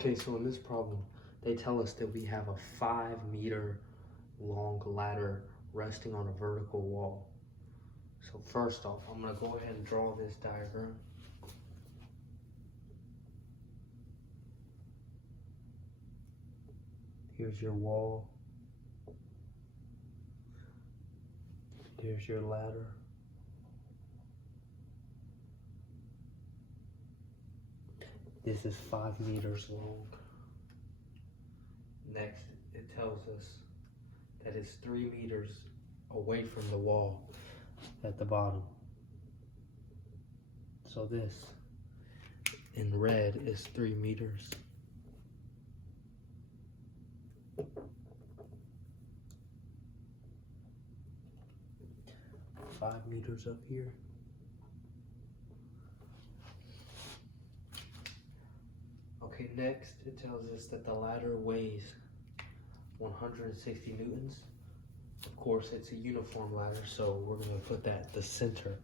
Okay, so in this problem, they tell us that we have a 5-meter long ladder resting on a vertical wall. So first off, I'm gonna go ahead and draw this diagram. Here's your wall. Here's your ladder. This is 5 meters long. Next, it tells us that it's 3 meters away from the wall at the bottom. So this, in red, is 3 meters. Five meters up here. Okay, next it tells us that the ladder weighs 160 newtons. Of course, it's a uniform ladder, so we're going to put that at the center.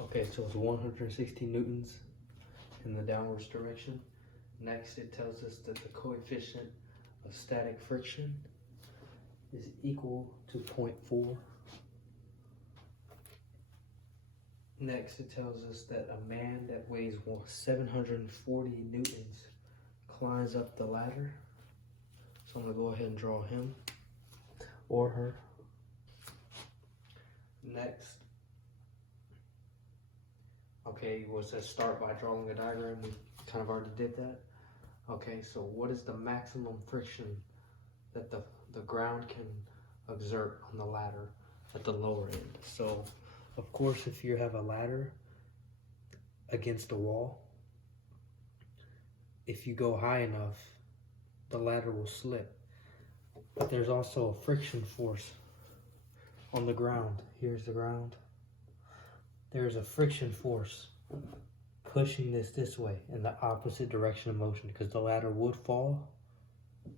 Okay, so it's 160 newtons in the downwards direction. Next, it tells us that the coefficient of static friction is equal to 0.4. Next, it tells us that a man that weighs 740 newtons climbs up the ladder. So I'm gonna go ahead and draw him or her. Next, okay, well, it says start by drawing a diagram. We kind of already did that. Okay, so what is the maximum friction that the ground can exert on the ladder at the lower end? So, of course, if you have a ladder against a wall, if you go high enough, the ladder will slip. But there's also a friction force on the ground. Here's the ground. There's a friction force pushing this way in the opposite direction of motion, because the ladder would fall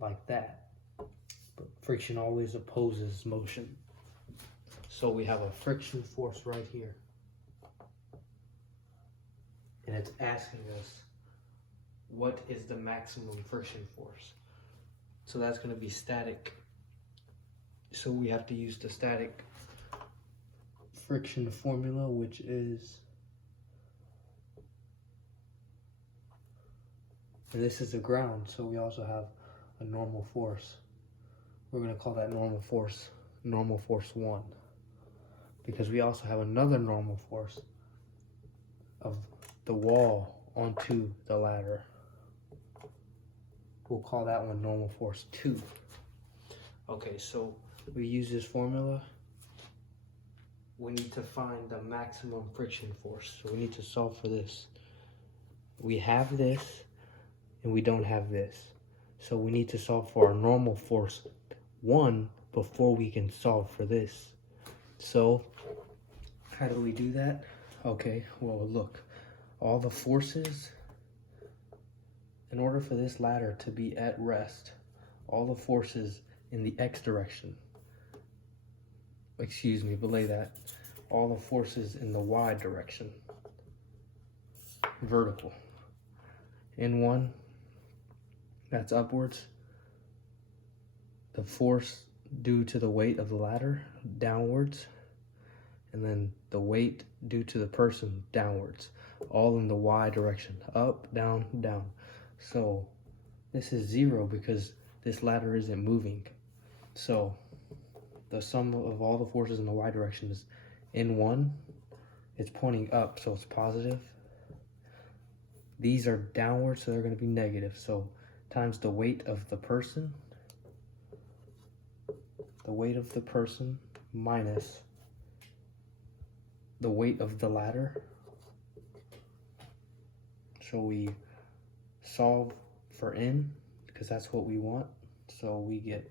like that. But friction always opposes motion. So we have a friction force right here. And it's asking us, what is the maximum friction force? So that's going to be static. So we have to use the static friction formula, which is, and this is the ground, so we also have a normal force. We're going to call that normal force 1, because we also have another normal force of the wall onto the ladder. We'll call that one normal force 2. Okay, so we use this formula. We need to find the maximum friction force. So we need to solve for this. We have this and we don't have this. So we need to solve for our normal force 1 before we can solve for this. So how do we do that? Okay, well, look, all the forces, in order for this ladder to be at rest, all the forces in the x direction, belay that, all the forces in the y direction, vertical. N1, that's upwards. The force due to the weight of the ladder, downwards. And then the weight due to the person, downwards. All in the y direction, up, down, down. So this is 0 because this ladder isn't moving. So the sum of all the forces in the y direction is N1. It's pointing up, so it's positive. These are downward, so they're going to be negative. So times the weight of the person, minus the weight of the ladder. So we solve for n, because that's what we want. So we get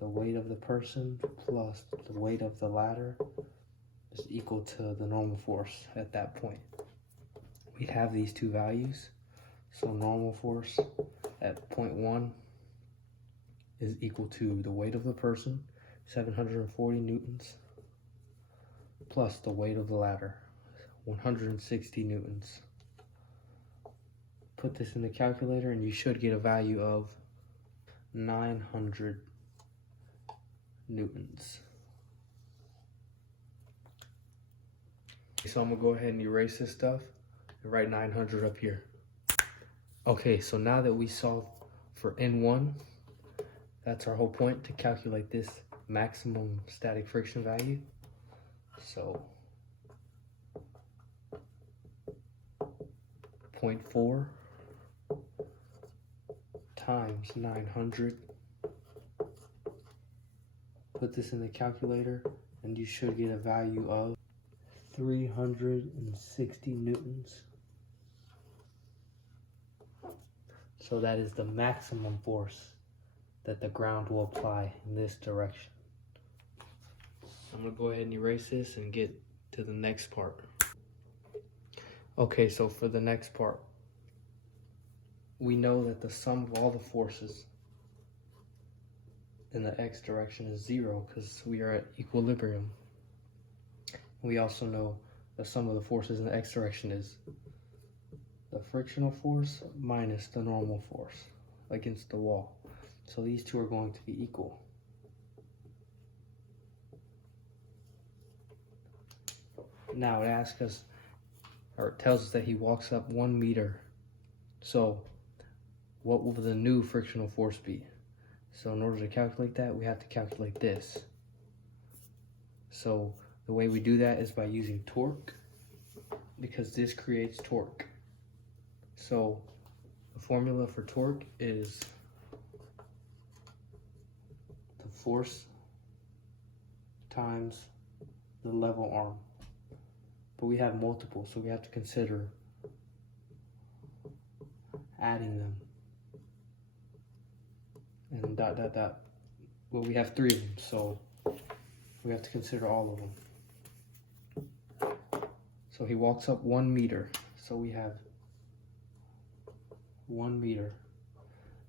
the weight of the person plus the weight of the ladder is equal to the normal force at that point. We have these two values. So normal force at 0.1 is equal to the weight of the person, 740 newtons, plus the weight of the ladder, 160 newtons. Put this in the calculator and you should get a value of 900 newtons. So I'm gonna go ahead and erase this stuff and write 900 up here. Okay, so now that we solved for N1, that's our whole point, to calculate this maximum static friction value. So 0.4 times 900. Put this in the calculator and you should get a value of 360 newtons. So that is the maximum force that the ground will apply in this direction. I'm gonna go ahead and erase this and get to the next part. Okay, so for the next part, we know that the sum of all the forces in the x direction is 0 because we are at equilibrium. We also know the sum of the forces in the x direction is the frictional force minus the normal force against the wall. So these two are going to be equal. Now it asks us, or it tells us that he walks up 1 meter. So what will the new frictional force be? So in order to calculate that, we have to calculate this. So the way we do that is by using torque, because this creates torque. So the formula for torque is the force times the level arm. But we have multiple, so we have to consider adding them. And dot, dot, dot. Well, we have 3 of them, so we have to consider all of them. So he walks up 1 meter. So we have 1 meter.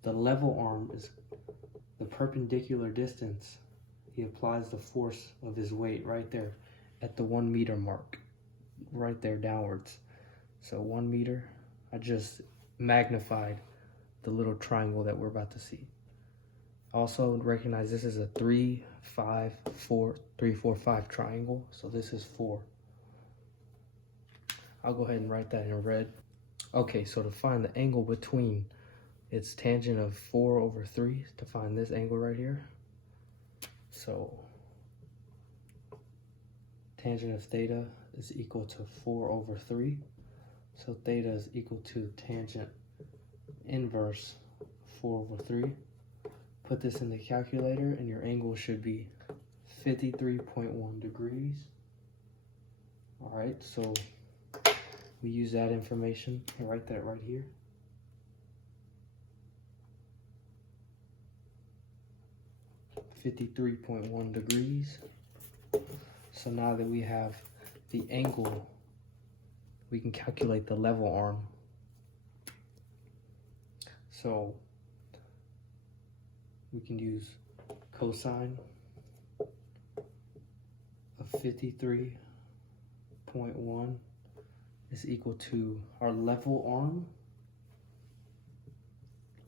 The level arm is the perpendicular distance. He applies the force of his weight right there at the 1 meter mark, right there downwards. So 1 meter, I just magnified the little triangle that we're about to see. Also recognize this is a 3, 5, 4, 3, 4, 5 triangle. So this is 4. I'll go ahead and write that in red. Okay, so to find the angle between its tangent of 4 over 3, to find this angle right here. So tangent of theta is equal to 4 over 3. So theta is equal to tangent inverse 4 over 3. Put this in the calculator and your angle should be 53.1 degrees. All right, so we use that information and write that right here. .1 degrees. So now that we have the angle, we can calculate the level arm. So we can use cosine of 53.1 is equal to our level arm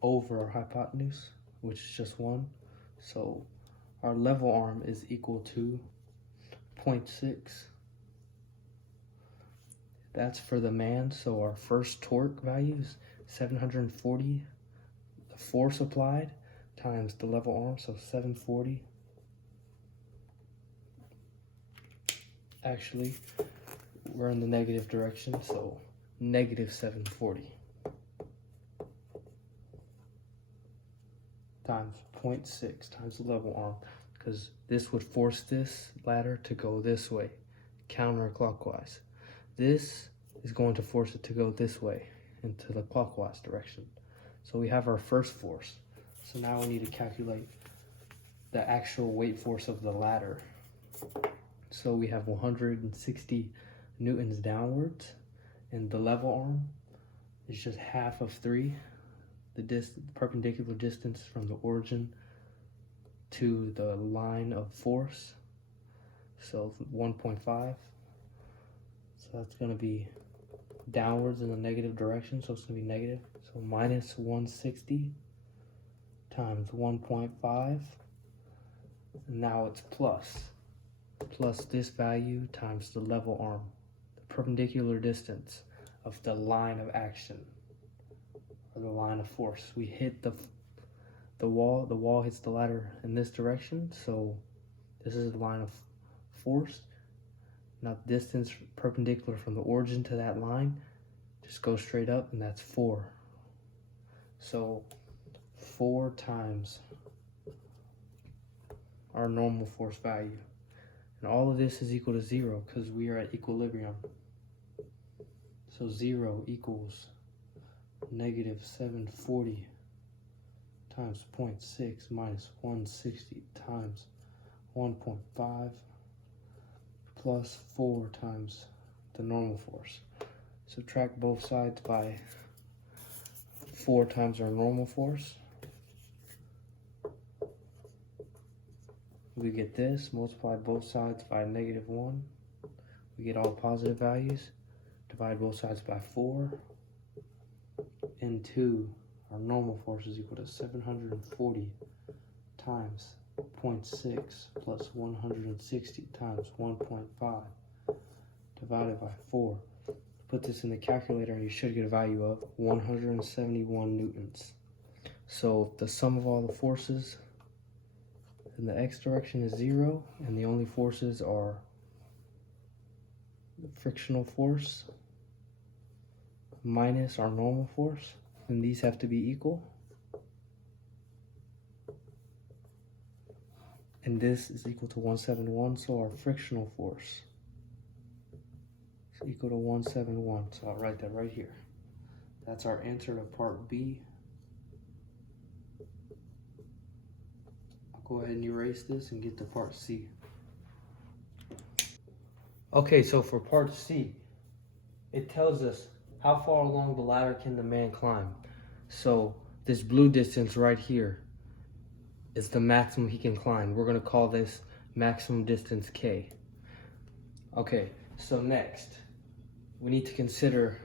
over our hypotenuse, which is just 1. So our level arm is equal to 0.6. That's for the man. So our first torque value is 740. The force applied times the level arm, so 740. Actually, we're in the negative direction, so negative 740 times 0.6 times the level arm, because this would force this ladder to go this way, counterclockwise. This is going to force it to go this way, into the clockwise direction. So we have our first force. So now we need to calculate the actual weight force of the ladder. So we have 160 newtons downwards, and the level arm is just half of 3, the perpendicular distance from the origin to the line of force. So 1.5. So that's going to be downwards in the negative direction, so it's going to be negative. So minus 160 times 1.5. And now it's plus this value times the level arm, the perpendicular distance of the line of action, or the line of force. We hit the wall hits the ladder in this direction, so this is the line of force. Now the distance perpendicular from the origin to that line just goes straight up, and that's 4. So 4 times our normal force value. And all of this is equal to 0 because we are at equilibrium. So 0 equals negative 740 times 0.6 minus 160 times 1.5 plus 4 times the normal force. Subtract both sides by 4 times our normal force. We get this, multiply both sides by negative 1. We get all positive values. Divide both sides by 4. And 2, our normal force is equal to 740 times 0.6 plus 160 times 1.5 divided by 4. Put this in the calculator and you should get a value of 171 newtons. So the sum of all the forces in the x direction is 0, and the only forces are the frictional force minus our normal force, and these have to be equal. And this is equal to 171, so our frictional force is equal to 171. So I'll write that right here. That's our answer to part B. I'll go ahead and erase this and get to part C. Okay, so for part C, it tells us how far along the ladder can the man climb. So this blue distance right here is the maximum he can climb. We're going to call this maximum distance K. Okay, so next, we need to consider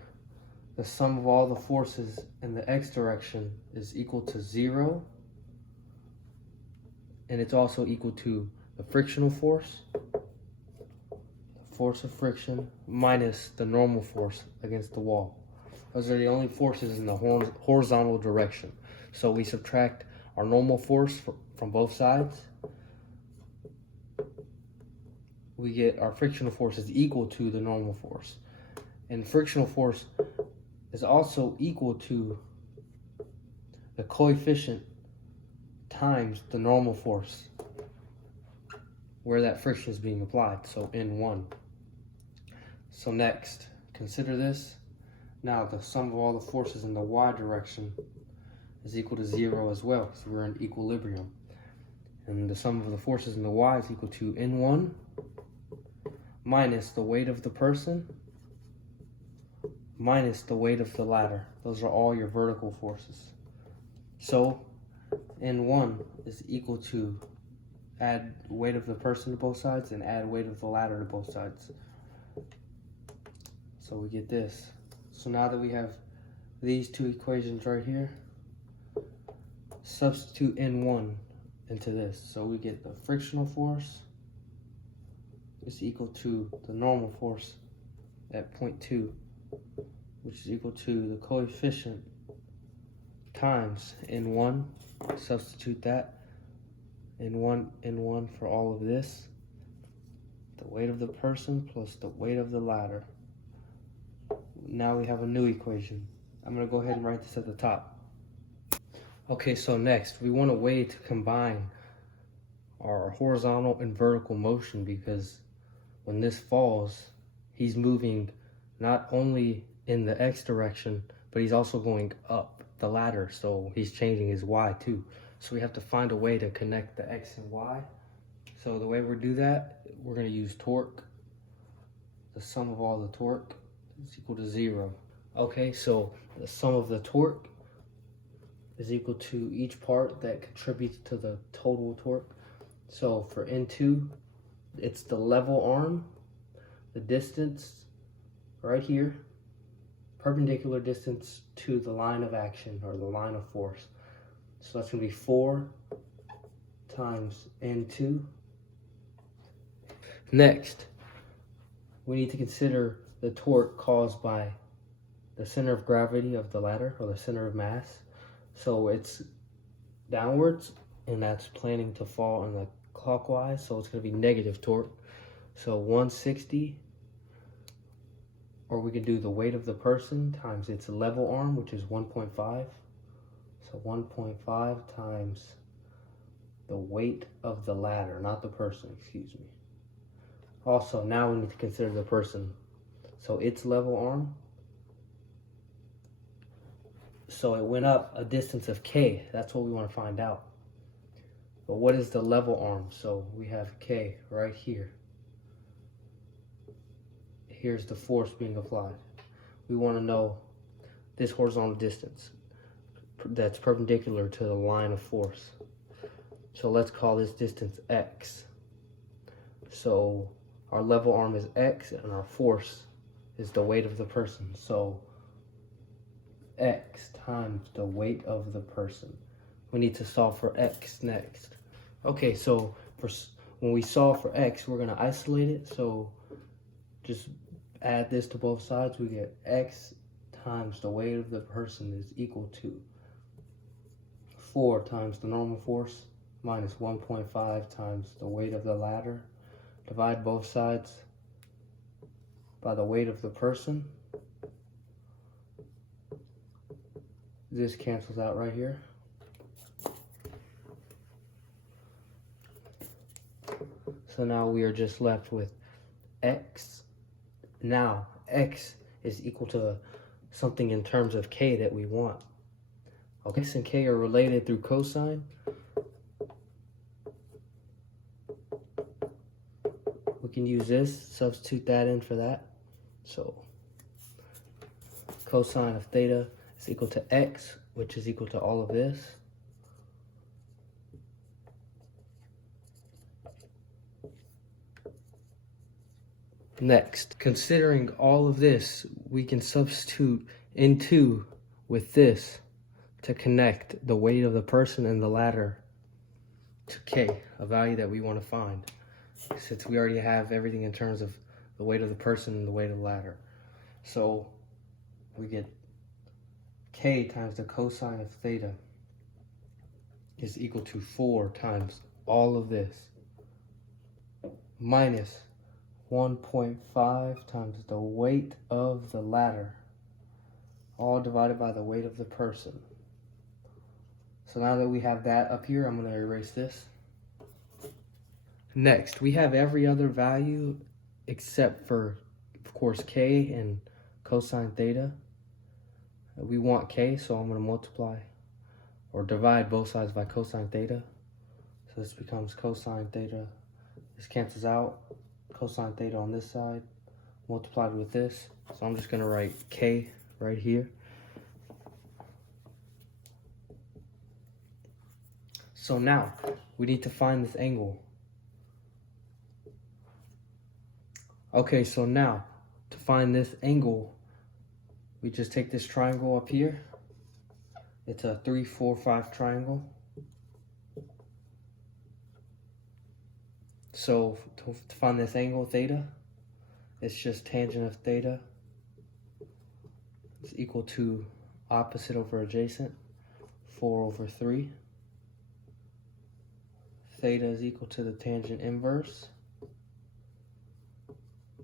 the sum of all the forces in the x direction is equal to 0, and it's also equal to the frictional force, the force of friction, minus the normal force against the wall. Those are the only forces in the horizontal direction. So we subtract our normal force from both sides. We get our frictional force is equal to the normal force. And frictional force is also equal to the coefficient times the normal force where that friction is being applied, so N1. So next, consider this. Now the sum of all the forces in the y direction is equal to 0 as well, because we're in equilibrium. And the sum of the forces in the y is equal to N1 minus the weight of the person minus the weight of the ladder. Those are all your vertical forces. So N1 is equal to add weight of the person to both sides and add weight of the ladder to both sides. So we get this. So now that we have these two equations right here, substitute N1 into this. So we get the frictional force is equal to the normal force at 0.2, which is equal to the coefficient times N1. Substitute that. N1 for all of this. The weight of the person plus the weight of the ladder. Now we have a new equation. I'm going to go ahead and write this at the top. Okay, so next, we want a way to combine our horizontal and vertical motion, because when this falls, he's moving not only in the x direction, but he's also going up the ladder, so he's changing his y too. So we have to find a way to connect the x and y. So the way we do that, we're going to use torque. The sum of all the torque is equal to 0. Okay, so the sum of the torque is equal to each part that contributes to the total torque. So for N2, it's the level arm, the distance right here, perpendicular distance to the line of action or the line of force. So that's going to be 4 times N2. Next, we need to consider the torque caused by the center of gravity of the ladder, or the center of mass. So it's downwards, and that's planning to fall in the clockwise, so it's going to be negative torque. So 160, or we could do the weight of the person times its level arm, which is 1.5. So 1.5 times the weight of the ladder, not the person, excuse me. Also, now we need to consider the person. So its level arm, so it went up a distance of K. That's what we want to find out. But what is the level arm? So we have K right here. Here's the force being applied. We want to know this horizontal distance that's perpendicular to the line of force. So let's call this distance X. So our level arm is X, and our force is the weight of the person. So X times the weight of the person. We need to solve for X next. Okay, so when we solve for X, we're going to isolate it. So just add this to both sides. We get X times the weight of the person is equal to 4 times the normal force minus 1.5 times the weight of the ladder. Divide both sides by the weight of the person. This cancels out right here. So now we are just left with X. Now X is equal to something in terms of K that we want. Okay, X and K are related through cosine. We can use this, substitute that in for that. So cosine of theta is equal to X, which is equal to all of this. Next, considering all of this, we can substitute N2 with this to connect the weight of the person and the ladder to K, a value that we want to find, since we already have everything in terms of the weight of the person and the weight of the ladder. So we get K times the cosine of theta is equal to 4 times all of this minus 1.5 times the weight of the ladder, all divided by the weight of the person. So now that we have that up here, I'm going to erase this. Next, we have every other value except for, of course, K and cosine theta. We want K, so I'm going to multiply or divide both sides by cosine theta. So this becomes cosine theta. This cancels out. Cosine theta on this side multiplied with this. So I'm just going to write K right here. So now we need to find this angle. Okay, so now to find this angle, we just take this triangle up here. It's a 3, 4, 5 triangle. So to find this angle theta, it's just tangent of theta is equal to opposite over adjacent, 4 over 3. Theta is equal to the tangent inverse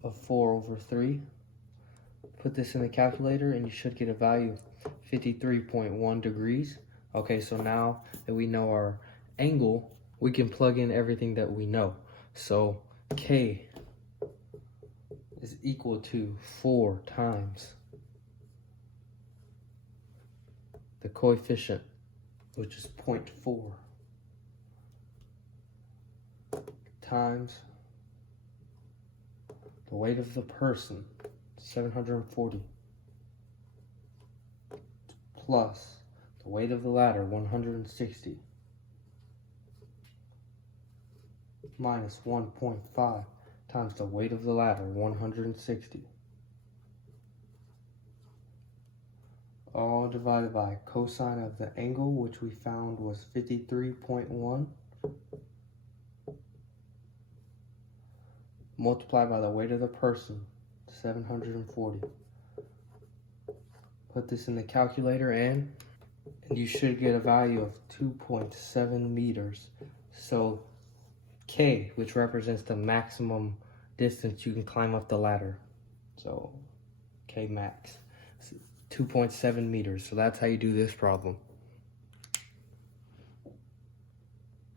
of 4 over 3. Put this in the calculator and you should get a value of 53.1 degrees. Okay, so now that we know our angle, we can plug in everything that we know. So K is equal to 4 times the coefficient, which is 0.4, times the weight of the person, 740, plus the weight of the ladder, 160, minus 1.5 times the weight of the ladder, 160. formula divided by cosine of the angle, which we found was 53.1, multiplied by the weight of the person, 740. Put this in the calculator and you should get a value of 2.7 meters. So K, which represents the maximum distance you can climb up the ladder. So K max, 2.7 meters. So that's how you do this problem.